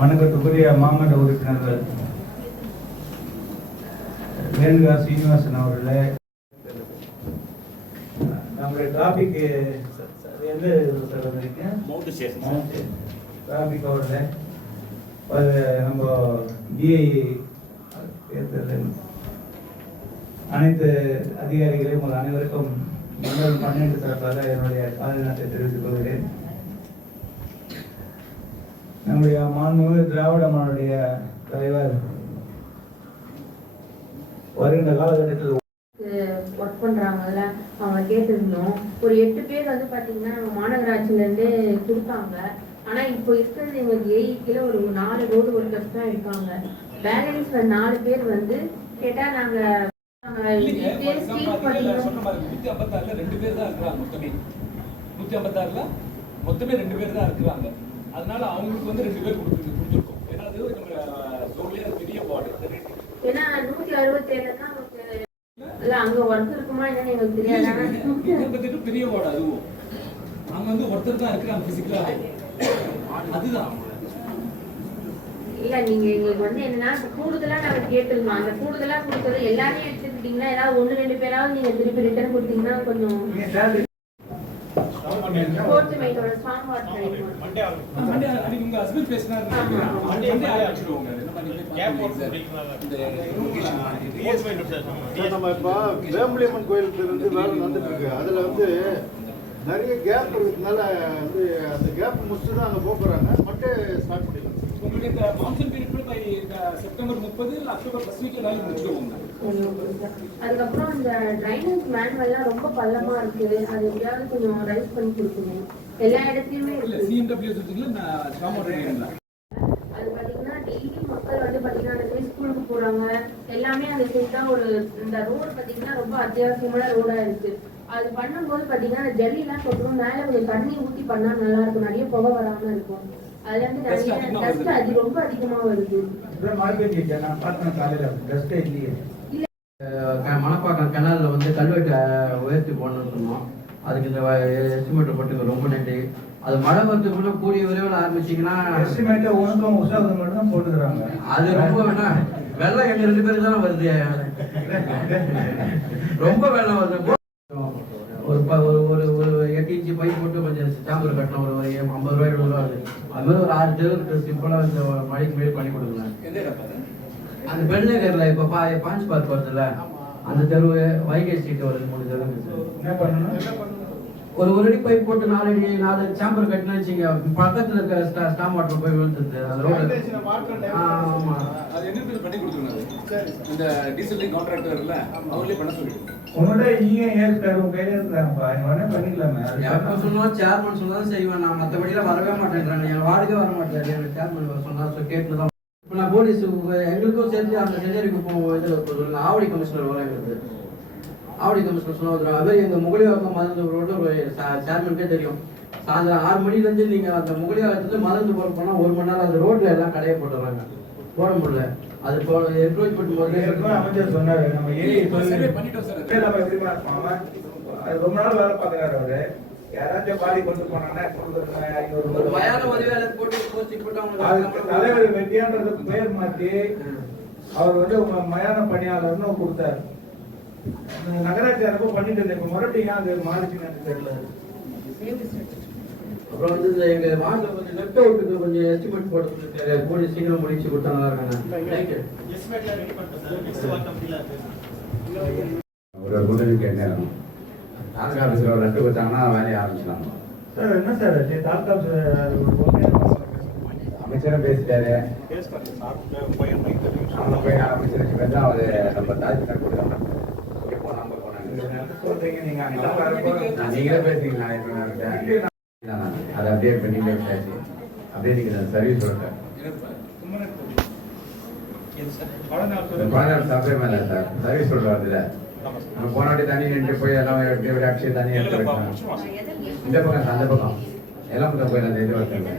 வணக்கத்துக்குரிய மாமன்ற உறுப்பினர்கள் ரேணுகா சீனிவாசன் அவர்களே. நம்முடைய டிராபிக் எந்த சார் வந்திருக்கீங்க மவுண்ட் ஸ்டேஷன் டிராபிக் அவர்களே. அது நம்ம டிஐ அனைத்து அதிகாரிகளையும் உங்கள் அனைவருக்கும் பன்னெண்டு சார்பாக என்னுடைய பாதுகாப்பை தெரிவித்துக் கொள்கிறேன். நம்முடைய மாண்புமிகு திராவிட மானுடைய தலைவர். வருகின்ற காலகட்டத்தில் ஒர்க் பண்றாங்கல்ல அவங்க கேட்டிருந்தோம். ஒரு எட்டு பேர் வந்து பாத்தீங்கன்னா நம்ம மாநகராட்சியில இருந்தே கொடுத்தாங்க. ஆனா இப்போ இருக்கிறது எங்களுக்கு ஏஇக்கில ஒரு நாலு ரோடு ஒர்க்கர்ஸ் தான் இருக்காங்க. பேலன்ஸ் நாலு பேர் வந்து கேட்டா நாங்க ஐம்பத்தாறுல ரெண்டு பேர் தான் இருக்கிறாங்க மொத்தமே. நூத்தி ஐம்பத்தாறுல மொத்தமே ரெண்டு பேர் தான் இருக்கிறாங்க. அதனால அவங்களுக்கு வந்து ரெண்டு பேர் கொடுத்து கொடுத்துருக்கோம். ஏன்னா அது நம்ம பெரிய வார்டு ஏன்னா நூத்தி அறுபத்தி ஏழு தான் நமக்கு இல்ல அங்க ஒர்க் இருக்குமா என்னன்னு எங்களுக்கு தெரியாது? ஆனா நூத்தி ஐம்பத்தெட்டு பெரிய வார்டு அதுவும். அவங்க வந்து ஒருத்தர் தான் இருக்கிறாங்க பிசிக்கலா அதுதான். இல்ல நீங்க எங்களுக்கு வந்து என்னன்னா கூடுதலா நாங்க கேட்டிருந்தோம் அந்த கூடுதலா கொடுத்தது எல்லாரையும் எடுத்துக்கிட்டீங்கன்னா ஏதாவது ஒண்ணு ரெண்டு பேராவது நீங்க திருப்பி ரிட்டர்ன் கொடுத்தீங்கன்னா கொஞ்சம் ஃபோர்த் மைட்டோட ஸ்ட்ராங் வாட்டர் மண்டே அன்னைக்கு உங்க ஹஸ்பண்ட் பேசினாரு. மண்டே மண்டே ஆரம்பிச்சிருவாங்க இந்த மாதிரி கேப் சார், நம்ம இப்போ வேம்புலியம்மன் கோயிலுக்கு இருந்து வேலை நடந்துட்டு இருக்கு. அதுல வந்து நிறைய கேப் இருக்கிறதுனால வந்து அந்த கேப் முடிச்சுட்டு தான் அங்கே போக்குறாங்க மட்டும் ஸ்டார்ட் பண்ணிடலாம். உங்களுக்கு இந்த மான்சூன் பீரியட் பை செப்டம்பர் முப்பது அக்டோபர் ஃபர்ஸ்ட் வீக்ல வேலை முடிச்சிடுவோங்க அதுக்கப்புறம் இந்த ட்ரைனேஜ் மேன்வெல்லாம் ரொம்ப பள்ளமா இருக்கு. அது எப்படியாவது கொஞ்சம் ரைஸ் பண்ணி கொடுக்கணும். எல்லா இடத்துலயுமே இல்ல சிஎம்டபிள்யூ சொல்றீங்களா அது பாத்தீங்கன்னா டெய்லி மக்கள் வந்து பாத்தீங்கன்னா அந்த ஸ்கூலுக்கு போறாங்க. எல்லாமே அந்த சைடு ஒரு இந்த ரோடு பாத்தீங்கன்னா ரொம்ப அத்தியாவசியமான ரோடா இருக்கு. அது பண்ணும்போது பாத்தீங்கன்னா அந்த ஜல்லி எல்லாம் மேல கொஞ்சம் தண்ணி ஊத்தி பண்ணா நல்லா இருக்கும். நிறைய புகை வராம இருக்கும். அதுல இருந்து Dust நிறைய அதிகமா டஸ்ட் வருது. அது ரொம்ப அதிகமா வருது. மார்க்கெட் நான் பார்த்தேன் காலையில். டஸ்டே இல்லையே. க- மணப்பாக்கம் கெனாலில் வந்து கல்வெட்டை உயர்த்தி போடணும்னு சொன்னோம். அதுக்கு இந்த எஸ்டிமேட் போட்டுக்க ரொம்ப நன்றி. அது மழை வரதுக்குள்ள கூடிய விரைவில் ஆரம்பிச்சிங்கன்னா எஸ்டிமேட்டை உனக்கும் உற்சாகம் மட்டும் தான் போட்டுக்கிறாங்க. அது ரொம்ப வேணா. வெள்ளம் எங்க ரெண்டு பேருக்கு தானே வருது? ரொம்ப வெள்ளம் வருது ஒரு ப- ஒரு ஒரு ஒரு எட்டு இன்ச்சு பைப் போட்டு கொஞ்சம் கட்டணும் ஒரு ஐம்பது ரூபாய் எழுபது ரூபா வருது அது மாதிரி ஒரு ஆறு தெருவுக்கு சிம்பிளாக இந்த மழைக்கு மேலே பண்ணி பாரு? அந்த பெருநகர்ல இப்ப பா பாஞ்ச் பார்க் வருதுல்ல அந்த தெருவு வைகை ஸ்ட்ரீட் வருது மூணு தெருவு. என்ன பண்ணணும் ஒரு ஒரு அடி பைப் போட்டு நாலு அடி நாலு சாம்பர் கட்டினா வச்சுங்க பக்கத்துல இருக்க ஸ்டா- ஸ்டாம் வாட்டர் போய் விழுந்துருது. அந்த ரோடு ஆமா. அது என்ன பண்ணி கொடுத்துருங்க இந்த டீசல் கான்ட்ராக்டர்ல அவங்களே பண்ண சொல்லிடுங்க. உன்னோட கையில உடனே பண்ணிக்கலாமே. எப்ப சொன்னாலும் சேர்மன் சொன்னாலும் செய்வேன். நான் மற்றபடியெல்லாம் வரவே மாட்டேங்கிறாங்க. என் வார்டுக்கே வர மாட்டேன் எனக்கு சேர்மன் சொன்னா சொ- கேட்டுன்னு தான். இப்போ நான் போலீஸ் எங்களுக்கும் சேர்த்து அந்த செஞ்சரிக்கு போவோம் இது ஆவடி கமிஷனர் வராங்கிறது ஆவடி கமிஷனர் சொன்னா அதே எங்க முகலிவாக்கம் மருந்து ரோடு ஒரு சே- சேர்மனுக்கே தெரியும். சாயந்தரம் ஆறு மணிலேருந்து நீங்க அந்த முகலிவாக்கத்துல மருந்து போட போனா ஒரு மணி நேரம் அந்த ரோட்ல எல்லாம் கடையை போட்டுறாங்க. போட முடியல. அது இப்போ என்க்ரோச்மெண்ட் முதல்ல அமைச்சர் சொன்னாரு நம்ம ஏரி சர்வே பண்ணிட்டோம் சார். தொழில் நம்ம அது ரொம்ப நாள் வேலை பார்க்குறாரு அவரு. யாராச்சும் பாடி கொண்டு போனாங்கன்னா தலைவர் வெட்டியான்றதுக்கு பேர் மாத்தி அவர் வந்து உங்க மயான பணியாளர்னு கொடுத்தாரு. நகராட்சி அரப்போ பண்ணிட்டு இருந்தேன். இப்ப மறுபடியும் அது மாறிச்சுன்னு எனக்கு தெரியல. அப்புறம் வந்து இந்த எங்க வார்டில் கொஞ்சம் லெஃப்ட் அவுட்டுக்கு கொஞ்சம் எஸ்டிமேட் போட சொல்லிருக்காரு போலீஸ் சீக்கிரம் முடிச்சு கொடுத்தா நல்லா இருக்காங்க தேங்க்யூ ஒரு உதவிக்கு என்ன வேணும் தாலுகா ஆஃபீஸில் ஒரு லெட்டர் கொடுத்தாங்கன்னா வேலையை ஆரம்பிச்சிடலாம். சார் என்ன சார்? தாலுகா அமைச்சரும் பேசிட்டாரு. போய் அமைச்சருக்கு பேச அவர் நம்ம நம்பர் போனாங்க சொல்றீங்க நீங்க நீங்களே பேசுறீங்க அதை அப்படியே பண்ணி விட்டாச்சு அப்படியே சர்வீஸ் சொல்றேன் குழந்தை சாப்பிடவே சார் சர்வீஸ் சொல்லிட்டு நம்ம போன தண்ணி நின்று போய் எல்லாம் எடுத்து விட தண்ணி எடுத்து வைக்கணும் இந்த பக்கம் அந்த பக்கம் எல்லாம் பக்கம் போய் அந்த இது வச்சுருங்க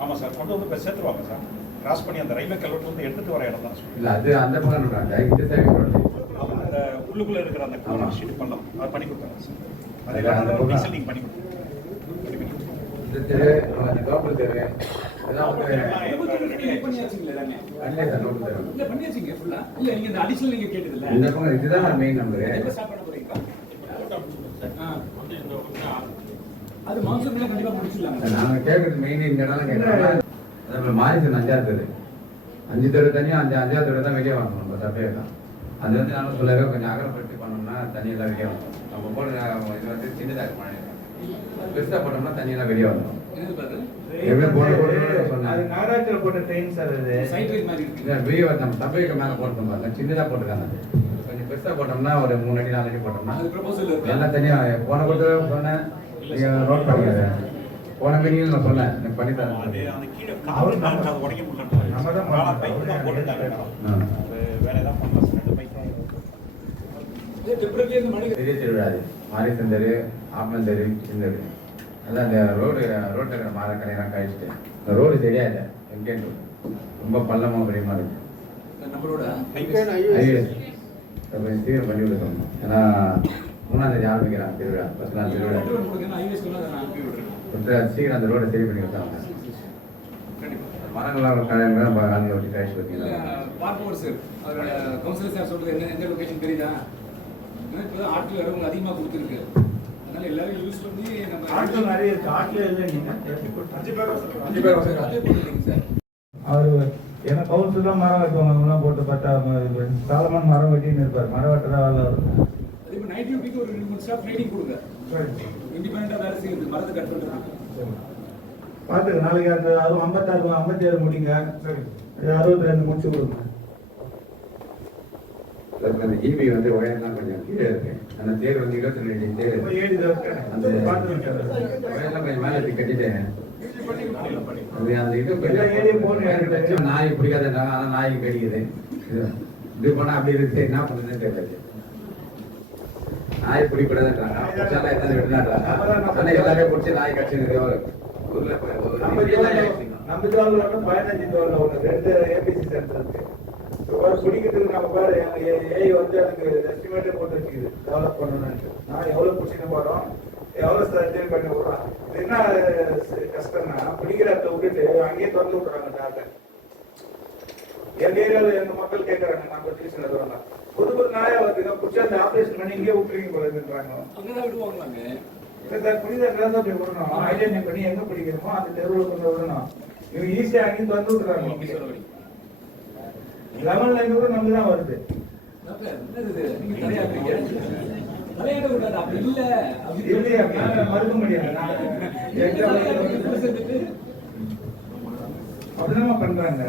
ஆமா சார் கொண்டு வந்து சேர்த்துருவாங்க சார். கிராஸ் பண்ணி அந்த ரயில்வே கல்வெட்டு வந்து எடுத்துட்டு வர இடம் தான் இல்ல அது அந்த பக்கம் சொல்றாங்க இந்த சைடு உள்ளுக்குள்ள இருக்கிற அந்த. கார்னர் ஷீட் பண்ணலாம் அது பண்ணி கொடுத்தாங்க சார் அதுல அந்த அது பக்கம். டீசல் பண்ணி கொடுத்தாங்க இந்த தெரு அந்த லோக்கல் தெரு இதெல்லாம் வந்து இது சார் லோக்கல் தெரு இல்ல பண்ணியாச்சுங்க ஃபுல்லா இல்ல நீங்க இந்த அடிஷனல் நீங்க கேட்டது இல்ல இந்த பக்கம் இதுதான் மெயின் நம்பரு பண்ண. அது மான்சூன்ல கண்டிப்பா முடிச்சிடலாங்க. நாங்க கேட்கறது மெயின் இந்த இடம் கேட்கறோம் அதே மாரிசன் அஞ்சாவது தெரு அஞ்சு தெரு தனியாக அஞ்சு அஞ்சாவது தெரு தான் வெளியே நம்ம சபையை தான். அது வந்து நானும் சொல்லவே கொஞ்சம் அகலப்படுத்தி பண்ணோம்னா தண்ணி எல்லாம் வெளியே வரும் நம்ம போடுற இது வந்து சின்னதாக இருக்கும் பெருசாக போட்டோம்னா தண்ணி எல்லாம் வெளியே வந்துடும் போட போட போட்டோம்னா ஒரு மூணு அடி நாலு அடி போட்டோம்னா அது ப்ரொபோசல் இருக்கு? எல்லாம் தனியாக போன கூட சொன்னேன். நோட் போன மீனிங் நான் சொன்னேன். எனக்கு பண்ணி அது தரேன் நம்ம தான். வேற ஏதாவது பண்ணலாம் சார் ரெண்டு பைப் தான் இதே டெம்பரரி இந்த மணி பெரிய திருவிழாது மாரிசன் தெரு ஆப்பன் தெரு சின்னது அதான் அந்த ரோடு ரோட்டில் இருக்கிற மர கடையெல்லாம் கழிச்சிட்டு. இந்த ரோடு சரியா இல்லை எங்கேயும் ரொம்ப பள்ளமாக பெரியமா இருக்கு. சீக்கிரம் பண்ணி விடுறோம் ஏன்னா மூணாம் தேதி ஆரம்பிக்கிறாங்க திருவிழா பத்து நாள் திருவிழா. சீக்கிரம் அந்த ரோடை சரி பண்ணி விட்டாங்க. கண்டிப்பா. மரங்கள்லாம் கல்யாணம் நம்ம காலையில் ஒட்டி கழிச்சு இல்ல பார்த்தீங்களா பார்ப்பவர் சார் அவரோட கவுன்சிலர் சார் சொல்றது என்ன எந்த லொகேஷன் தெரியுதா? ஏன்னா இப்பதான் ஆட்கள் வரவங்க அதிகமா கொடுத்துருக்கு. அதனால எல்லாரும் யூஸ் பண்ணி நம்ம ஆட்கள் நிறைய இருக்கு. ஆட்கள் இல்லை நீங்க. அஞ்சு பேர் அஞ்சு பேர் சார் அதே போட்டுருங்க சார். அவர் ஏன்னா கவுன்சில் தான் மரம் வெட்டுவாங்க. போட்டு பார்த்தா சாலமன் மரம் வெட்டின்னு இருப்பார். மரம் வெட்டுறா வேலை இருக்கும் அதே மாதிரி நைட் டியூட்டிக்கு ஒரு ரெண்டு மூணு ஸ்டாஃப் ட்ரைனிங் கொடுங்க. இண்டிபெண்டா வேலை செய்யுது மரத்தை கட் பண்றதுக்கு பார்த்துக்க. நாளைக்கு அந்த ஐம்பத்தாறு ஐம்பத்தி ஏழு முடிங்க. அறுபத்தி ரெண்டு முடிச்சு கொடுங்க. அதுக்கு அந்த ஈபி வந்து ஒயர்லாம் கொஞ்சம் கீழே இருக்கு அந்த தேர் வந்து இருபத்தி ரெண்டு தேர். அந்த கொஞ்சம் மேலே தூக்கி கட்டிட்டேன் அது அந்த இது டச்சு நாய் பிடிக்காதுன்றாங்க ஆனால் நாய்க்கு கடிக்குது இது இது பண்ணா அப்படி இருக்கு என்ன பண்ணுதுன்னு தெரியல நாய் பிடிக்கூடாதுன்றாங்க பிடிச்சாலும் எத்தனை ஆனால் எல்லாமே பிடிச்சி நாய் கடிச்சுன்னு ஊர்ல நம்ம நாய் ஜோன்ல ஒன்று பதினஞ்சு ஜோன்ல ஒன்று ரெண்டு ஏபிசி சென்டர் இருக்கு ஒரு பிடிக்கிறதுக்கு நம்ம பாரு ஏஐ வந்து எனக்கு எஸ்டிமேட்டே போட்டு வச்சுக்குது. டெவலப் பண்ணணும்னு நான் எவ்வளோ பிடிச்சின்னு போகிறோம் எவ்வளோ சர்ஜரி பண்ணி விட்றோம் இது என்ன கஷ்டம்னா பிடிக்கிற இடத்த விட்டுட்டு அங்கேயே திறந்து விட்றாங்க டாக்டர். எங்க ஏரியாவில் எங்க மக்கள் கேட்கறாங்க நம்ம டியூஷன் வருவாங்க புது புது நாயா வருதுங்க பிடிச்சா அந்த ஆப்ரேஷன் பண்ணி இங்கே விட்டுருவீங்க போல இருக்குன்றாங்க. அங்கதான் விடுவாங்களாங்க? இல்ல சார் புனித கிரந்தம் போய் விடணும். ஐடென்டி பண்ணி எங்க பிடிக்கணுமோ அந்த தெருவில் கொண்டு விடணும். இவங்க ஈஸியா அங்கேயும் வந்து விட்டுறாங்க. இருந்து கூட நம்ம தான் வருது. அப்படி. அப்படி மறுக்க முடியாது? அப்படிதான் பண்றாங்க.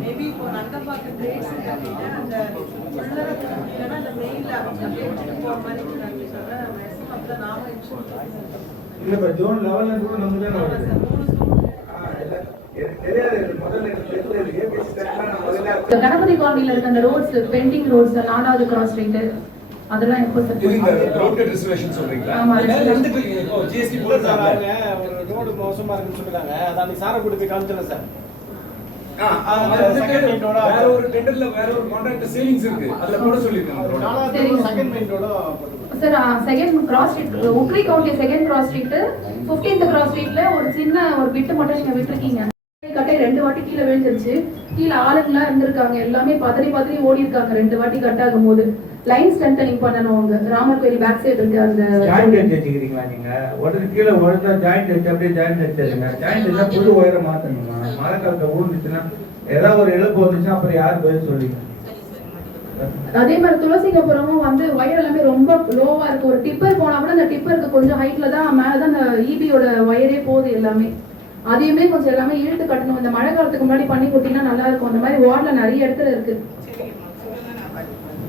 மேபி இப்போ நந்தபாக்கம் கிரேட்ஸ் கட்டிட்டு அந்த உள்ள இல்லைன்னா அந்த மெயின்ல அப்படியே போற மாதிரி இருக்காங்க சொல்றேன். மேக்ஸிமம் அப்படிதான் நாம இல்ல இப்ப ஜோன் லெவல்ல கூட நம்ம தானே வருது கணபதி காலனில இருக்க அந்த ரோட்ஸ் பெண்டிங் ரோட்ஸ் நாலாவது கிராஸ் ஸ்ட்ரீட் அதெல்லாம் எப்போ சொல்றீங்களா? ஆமா. நடந்துட்டு. இப்போ ஒரு ரோடு மோசமா இருக்குன்னு சொல்லிட்டாங்க அதை அன்னைக்கு சாரை போய் காமிச்சல சார் அந்த வேற ஒரு டெண்டர்ல வேற ஒரு கான்ட்ராக்ட் சேவிங்ஸ் இருக்கு அதுல போட சொல்லிருக்காங்க. நாலாவது. செகண்ட் போட்டுருக்கோம் சார் செகண்ட் கிராஸ் ஸ்ட்ரீட் உக்ரி county second cross street fifteenth cross ஸ்ட்ரீட்ல ஒரு சின்ன ஒரு பிட்டு மட்டும் நீங்க விட்டுருக்கீங்க. கட்டை ரெண்டு வாட்டி கீழே விழுந்துருச்சு. கீழே ஆளுங்களாம் இருந்திருக்காங்க. எல்லாமே பதறி பதறி ஓடி இருக்காங்க. ரெண்டு வாட்டி கட் ஆகும் போது லைன் ஸ்ட்ரென்தனிங் பண்ணணும் அவங்க. ராமர் கோயில் பேக் சைடு இருக்கு. அந்த ஜாயிண்ட் வச்சு வச்சுக்கிறீங்களா நீங்க? உடனே கீழே உடனே ஜாயிண்ட் வச்சு அப்படியே ஜாயிண்ட் வச்சிருங்க. ஜாயிண்ட் வச்சா புது ஒயரை மாத்தணுமா? மழை காலத்துல ஊர்ந்துச்சுன்னா ஏதாவது ஒரு இழப்பு வந்துச்சுன்னா அப்புறம் யார் பதில் சொல்லுங்க அதே மாதிரி துளசிங்கபுரமும் வந்து ஒயர் எல்லாமே ரொம்ப லோவா இருக்கு. ஒரு டிப்பர் போனா கூட அந்த டிப்பருக்கு கொஞ்சம் ஹைட்ல தான் மேலதான் அந்த ஈபியோட ஒயரே போகுது எல்லாமே. அதையுமே கொஞ்சம் எல்லாமே இழுத்து கட்டணும். இந்த மழை காலத்துக்கு முன்னாடி பண்ணி கொடுத்தீங்கன்னா நல்லா இருக்கும். அந்த மாதிரி வார்ட்ல நிறைய இடத்துல இருக்கு.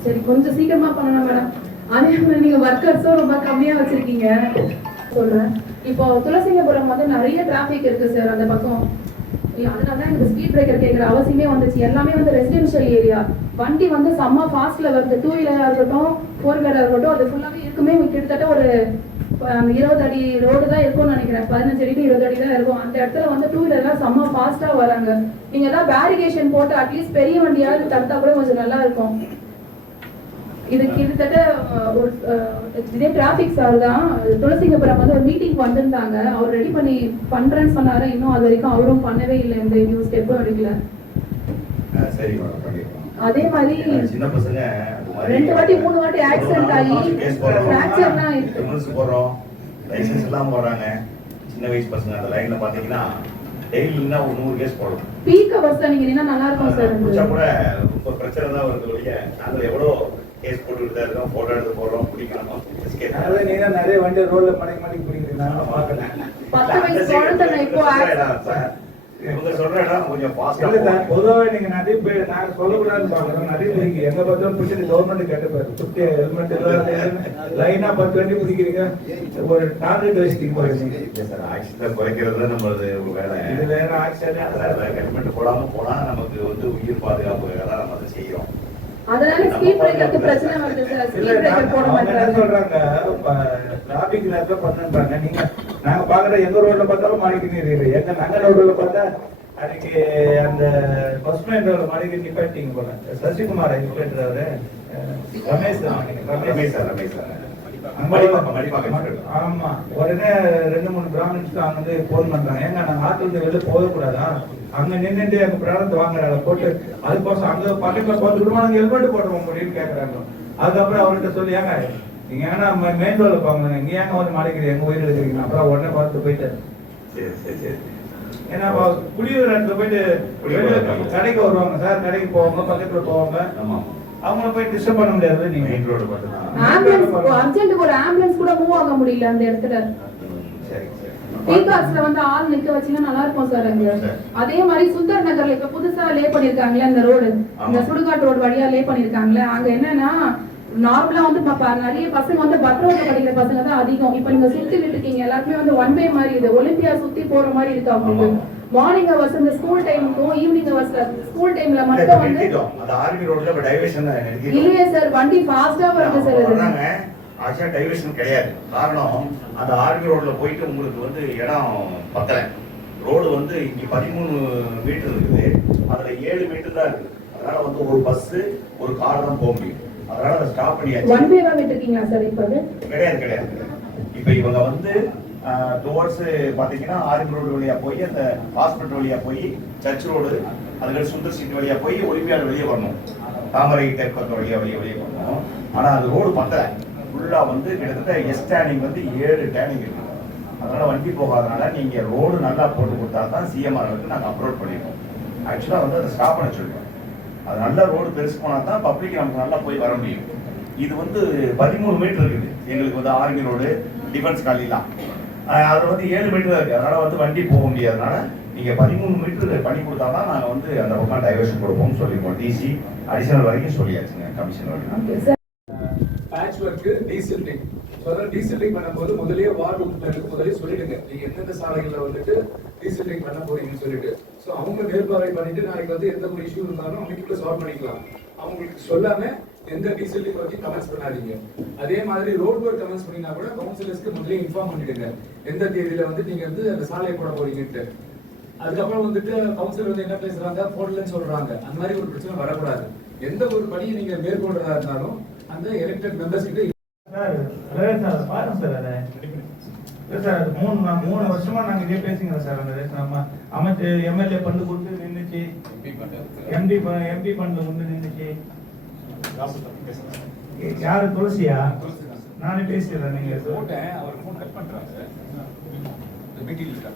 சரி கொஞ்சம் சீக்கிரமா பண்ணணும் மேடம். அதே மாதிரி நீங்க ஒர்க்கர்ஸும் ரொம்ப கம்மியா வச்சிருக்கீங்க. சொல்றேன். இப்போ துளசிங்கபுரம் வந்து நிறைய டிராஃபிக் இருக்கு சார் அந்த பக்கம். அதனால தான் எனக்கு ஸ்பீட் பிரேக்கர் கேட்குற அவசியமே வந்துச்சு. எல்லாமே வந்து ரெசிடென்ஷியல் ஏரியா வண்டி வந்து செம்ம ஃபாஸ்ட்ல வருது. டூ வீலராக இருக்கட்டும் ஃபோர் வீலராக இருக்கட்டும் அது ஃபுல்லாவே இருக்குமே. கிட்டத்தட்ட ஒரு இருபது அடி ரோடு தான் இருக்கும்னு நினைக்கிறேன். பதினஞ்சு அடி இருபது அடி தான் இருக்கும். அந்த இடத்துல வந்து டூ வீலர்லாம் செம்ம ஃபாஸ்ட்டாக வராங்க. நீங்கள் தான் பேரிகேஷன் போட்டு அட்லீஸ்ட் பெரிய வண்டியாவது தடுத்தா கூட கொஞ்சம் நல்லா இருக்கும். இது கிட்டத்தட்ட ஒரு இதே டிராஃபிக் சார் தான் துளசிங்கபுரம் வந்து ஒரு மீட்டிங் வந்திருந்தாங்க. அவர் ரெடி பண்ணி பண்றேன்னு சொன்னாரு. இன்னும் அது வரைக்கும் அவரும் பண்ணவே இல்லை. எந்த நியூ ஸ்டெப்பும் எடுக்கல. சரி அதே மாதிரி சின்ன பசங்க ரெண்டு வாட்டி மூணு வாட்டி ஆக்சிடென்ட் ஆகி ஃபிராக்சர்லாம் எம்எல்ஸ் போடுறோம். லைசன்ஸ் எல்லாம் போடுறாங்க. சின்ன வயசு பசங்க அந்த லைன்ல பாத்தீங்கன்னா டெய்லினா ஒரு நூறு கேஸ் போடலாம் பீக் அவர்ஸ் நீங்க நல்லா இருக்கும் சார். கூட ரொம்ப பிரச்சனை தான் வருது ஒழிய. நாங்கள் எவ்வளோ கேஸ் போட்டுக்கிட்டு தான் இருக்கோம் போட்டோ எடுத்து போடுறோம் பிடிக்கணும்? அதனால நீங்க நிறைய வண்டி ரோட்ல மடக்கி மடக்கி பிடிக்கிறீங்க. நான் பார்க்கல. நான் இவங்க சொல்ற இடம் கொஞ்சம் ஃபாஸ்டா பொதுவாக நீங்க நிறைய பேர் நாங்க சொல்லக்கூடாதுன்னு பாக்குறோம் நிறைய பேருக்கு எங்க பார்த்தாலும் பிடிச்சது கவர்மெண்ட் கேட்டுப்பாரு சுத்தி ஹெல்மெட் எல்லாம் லைனா பத்து வண்டி பிடிக்கிறீங்க. ஒரு டார்கெட் வச்சுட்டீங்க போறீங்க சார் ஆக்சிடென்ட் குறைக்கிறது நம்மளது ஒரு வேலை. இது வேற ஆக்சிடென்ட் ஹெல்மெட் போடாம போனா நமக்கு வந்து உயிர் பாதுகாப்பு தான் நம்ம அதை செய்யறோம். அதனால ஸ்பீட் பிரேக்கருக்கு பிரச்சனை வருது சார். ஸ்பீட் பிரேக்கர் போட மாட்டாங்க. சொல்றாங்க டிராபிக் நேரத்துல பண்ணுன்றாங்க நீங்க நாங்க பாக்குற எங்க ரோட்ல பார்த்தாலும் மாடிக்கிறீங்க எங்க நங்க ரோட்ல பார்த்தா அன்னைக்கு அந்த பஸ் ரோட்ல மாடிக்க நிப்பாட்டிங்க போல. சசிகுமார் இன்ஸ்பெக்டர் அவரு. Ramesh. Ramesh sir Ramesh sir. ஆமா. உடனே ரெண்டு மூணு பிராமணிஸ் அங்க வந்து போன் பண்றாங்க. ஏங்க நாங்க ஆத்துல இருந்து வெளில போக கூடாதா அங்க நின்னுட்டு எங்க பிராணத்தை வாங்குறாங்க போட்டு அதுக்கோசம் அங்க பக்கத்துல கூட நாங்க ஹெல்மெட் போடுறோம் முடியும்னு கேக்குறாங்க. அதுக்கப்புறம் அவர்கிட்ட சொல்லி ஏங்க நீங்க ஏன்னா மெயின் ரோட்ல போங்க இங்க ஏங்க வந்து மாடிக்கிறீங்க எங்க உயிர் எடுக்கிறீங்க? அப்புறம் உடனே பார்த்து போயிட்டு சரி சரி சரி. ஏன்னா குடியிருக்கிற இடத்துல போயிட்டு கடைக்கு வருவாங்க. சார் கடைக்கு போவாங்க பக்கத்துல போவாங்க. ஆமா. அவங்கள போய் டிஸ்டர்ப் பண்ண முடியாது நீங்க மெயின் ரோடு மட்டும்தான் ஆம்புலன்ஸ் அர்ஜென்ட்டுக்கு ஒரு ஆம்புலன்ஸ் கூட மூவ் ஆக முடியல அந்த இடத்துல. டீகார்ஸ்ல வந்து ஆள் நிக்க வச்சீங்கன்னா நல்லா இருக்கும் சார் அங்க. அதே மாதிரி சுந்தர் நகர்ல இப்ப புதுசா லே பண்ணிருக்காங்களே அந்த ரோடு இந்த ஆமா. சுடுகாட்டு ரோடு வழியா லே பண்ணிருக்காங்களே அங்க என்னன்னா நார்மலா வந்து நிறைய பசங்க வந்து பஸ் ரோட்ல படிக்கிற பசங்க தான் அதிகம். இப்ப நீங்க சுத்தி விட்டுருக்கீங்க எல்லாருமே வந்து ஒன் வே மாதிரி இது. ஒலிம்பியா சுத்தி போற மாதிரி இருக்கு அவங்களுக்கு. மார்னிங் ஹவர்ஸ் இந்த ஸ்கூல் டைமுக்கும் ஈவினிங் ஹவர்ஸ்ல ஸ்கூல் டைம்ல மட்டும் வந்து அந்த ஆர்மி ரோட்ல இப்ப டைவர்ஷன் இல்லையே சார் வண்டி ஃபாஸ்டா வருது சார் வர்றாங்க ஆக்சுவலா டைவர்ஷன் கிடையாது. காரணம் அந்த ஆர்மி ரோட்ல போயிட்டு உங்களுக்கு வந்து இடம் பத்தல. ரோடு வந்து இங்க பதிமூணு மீட்டர் இருக்குது. அதுல ஏழு மீட்டர் தான் இருக்குது. அதனால வந்து ஒரு பஸ் ஒரு கார் தான் போக முடியும். அதனால அதை ஸ்டாப் பண்ணியாச்சு. ஒன் வேவா விட்டுருக்கீங்களா சார் இப்ப அது கிடையாது கிடையாது. இப்ப இவங்க வந்து டுவர்ட்ஸ் பாத்தீங்கன்னா ஆர்மி ரோடு வழியா போய் அந்த ஹாஸ்பிட்டல் வழியா போய் சர்ச் ரோடு அதில் சுந்தர் சீட் வழியா போய் ஒலிம்பியாவில் வெளியே வரணும். தாமரை தெற்கு வழியா வெளியே வெளியே வரணும். ஆனா அது ரோடு பத்தல. ஃபுல்லா வந்து கிட்டத்தட்ட எஸ் டேனிங் வந்து ஏழு டேனிங் இருக்கு. அதனால வண்டி போகாதனால நீங்க ரோடு நல்லா போட்டு கொடுத்தா தான் சிஎம்ஆர் நாங்கள் அப்லோட் பண்ணிருக்கோம் ஆக்சுவலா வந்து அதை ஸ்டாப் பண்ண சொல்லுவோம். அது நல்ல ரோடு பெருசு போனா தான் பப்ளிக் நமக்கு நல்லா போய் வர முடியும். இது வந்து பதிமூணு மீட்டர் இருக்குது. எங்களுக்கு வந்து ஆர்மி ரோடு டிஃபென்ஸ் காலிலாம். அது வந்து ஏழு மீட்டர் இருக்கு அதனால வந்து வண்டி போக முடியாதனால நீங்க பதிமூணு மீட்டர் பண்ணி கொடுத்தா தான் நாங்க வந்து அந்த பக்கம் டைவர்ஷன் கொடுப்போம்னு சொல்லிருக்கோம் டிசி அடிஷனல் வரைக்கும் சொல்லியாச்சுங்க கமிஷன் வரைக்கும். பேட்ச் ஒர்க் டீசில்டிங் ஸோ அதான் டீசில்டிங் பண்ணும்போது முதல்லயே வார் ரூட்ல முதலே சொல்லிடுங்க. நீங்க எந்தெந்த சாலைகள்ல வந்துட்டு டீசில்டிங் பண்ண போறீங்கன்னு சொல்லிட்டு. ஸோ அவங்க மேற்பார்வை பண்ணிட்டு நாளைக்கு வந்து எந்த ஒரு இஷ்யூ இருந்தாலும் அமைப்புல சால்வ் பண்ணிக்கலாம். அவங்களுக்கு சொல்லாம எந்த டீசில்டிங் பத்தி கமெண்ட்ஸ் பண்ணாதீங்க. அதே மாதிரி ரோட் ஒர்க் கமெண்ட்ஸ் பண்ணீங்கன்னா கூட கவுன்சிலர்ஸ்க்கு முதலே இன்ஃபார்ம் பண்ணிடுங்க. எந்த தேதியில வந்து நீங்க வந்து அந்த சாலையை போட போறீங்கன்ட்டு. அதுக்கப்புறம் வந்துட்டு கவுன்சிலர் வந்து என்ன பேசுறாங்க? போடலன்னு சொல்றாங்க. அந்த மாதிரி ஒரு பிரச்சனை வரக்கூடாது. எந்த ஒரு பணியை நீங்க மேற்கொள்றதா இருந்தாலும் அந்த எலெக்டட் மெம்பர்ஸ் கிட்ட பாருங்க சார் அதை. இல்லை சார் அது மூணு நான் மூணு வருஷமா நாங்க இதே பேசிங்க சார். அந்த நம்ம அமைச்சு எம்எல்ஏ ஃபண்டு கொடுத்து நின்றுச்சு எம்டி எம்பி ஃபண்டு கொண்டு நின்றுச்சு யாரு? துளசியா? நானே பேசிடுறேன் நீங்க போட்டேன் அவர் ஃபோன் கட் பண்றாங்க இந்த மீட்டிங் இருக்கா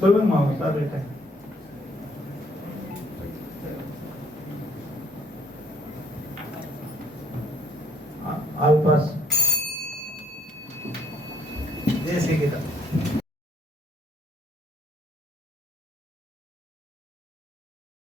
சொல்லுங்கம்மா அவங்க சார்